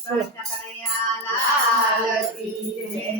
કૃષ્ણ કનૈયા લાલ કી જય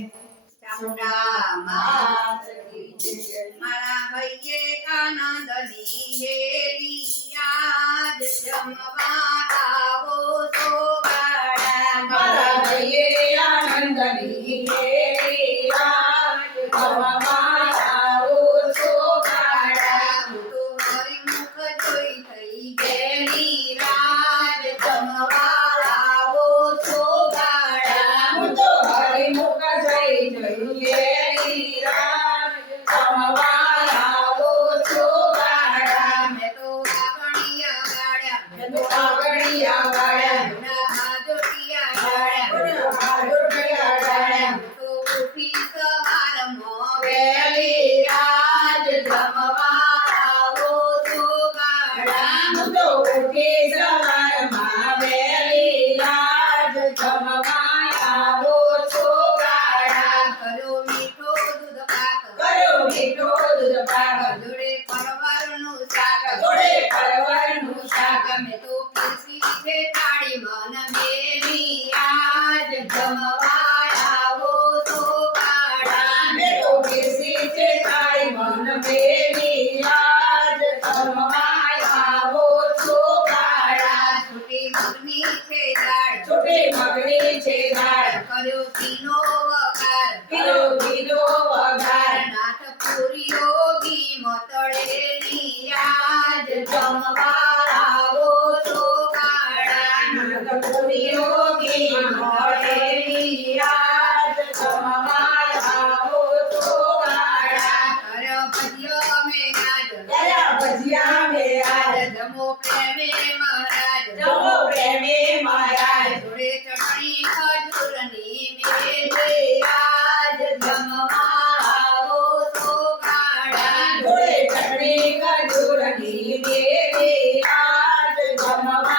ચામુંડા માત કી જય મારા હૈયે આનંદની હેલી આજ જમવા આવો સોવાડા મારા હૈયે આનંદની હેલી આજ જમવા આવો સોવાડા હું તો હરિમુખ જોઈ થઈ ગયેલી રાજ જમવા આવો સોવાડા હું તો હરિમુખ જઈ ગયેલી રાજ જમવા આવો સોવાડા મેં તો આગણિયા ગાડ્યા મેં તો આગળિયા વાળ્યા ના હાજોટિયા ગાડ્યા હાજોટિયા વાળ્યા હું તો ઉઠી સવારમાં વહેલી રાજ જમવા આવો સોવાડા હું તો ઉઠી સવારમાં વહેલી રાજ જમવા આવો સોવાડા કર્યો મીઠો દૂધ પાક કર્યો મીઠો દૂધ પાક જોડે પરવરનું શાક જોડે પરવરનું શાક મેં તો પીરસી છે થાળી મન મેલી આજ જમવા આવો સોવાડા મેં તો પીરસી છે તારી મન મેલી આજ જમવા આવો સોવાડા છૂટી મગની છે દાળ છૂટી મગની છે દાળ કર્યો ઘીનો વઘાર પીરો ઘીનો વઘાર નાથ પૂરીઓ ઘી મતળેલી આજ જમવા આવો સોવાડા પૂરીઓ ઘી મળેલી આજ જમવા આવો સોવાડા કર્યો ભજીયો અમે આજ દયા ભજીયા મે આજ જમો પ્રેમે મહારાજ જમો પ્રેમે મહારાજ જોડે ચટણી ખજૂરની મેલે આજ જમવા આવો સોવાડા જોડે ચટણી ખજૂરની મેલી આજ જમવા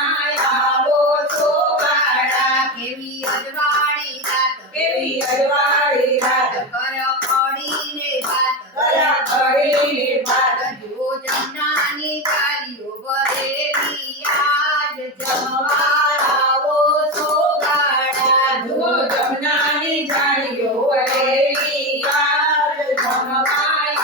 આવો સોવાડા કેવી અજવાળી રાત કેવી અજવાળી રાત કર્યો કઢીને ભાત કરા કરીને ભાત જુઓ જમનાની થાળીઓ ભરેલી આજ જમવા આવો સોવાડા જુઓ જમનાની જાળીઓ વળેલી આજ જમવા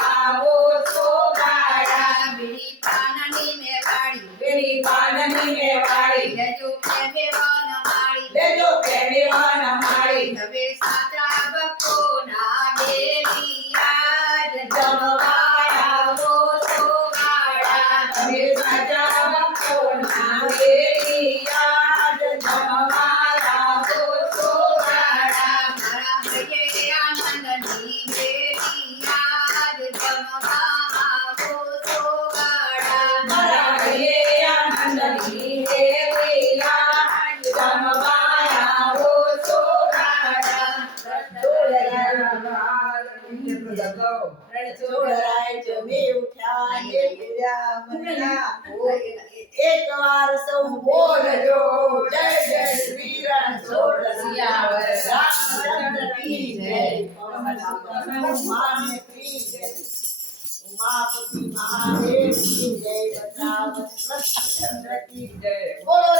આવો સોવાડા બીડી પાનની મેવાડી પેલી પાનની મેવાડી લેજો પ્રેમે વન માળી લેજો પ્રેમે વન માળી હવે સાચા ભક્તોના બેલી આજ જમવા આવો સોવાડા તમે સાચા ભક્તોના વેલી આજ જમવા આવો સોવાડા મારા હૈયે આનંદની બેલી આજ જમવા આવો સોવાડા મારા હૈયે આનંદની વેલી આજ જમવા આવો સોવાડા રણછોડરાય જમી ઉઠ્યા ને પીર્યા મનના એક વાર સૌ બોલજો જય જય શ્રી રણછોડ સિયાવર રામચંદ્ર કી જય હનુમાન કી જય ઉમાપતિ મહાદેવ કી જય બદ્રાવત કૃષ્ણચંદ્ર કી જય બોલો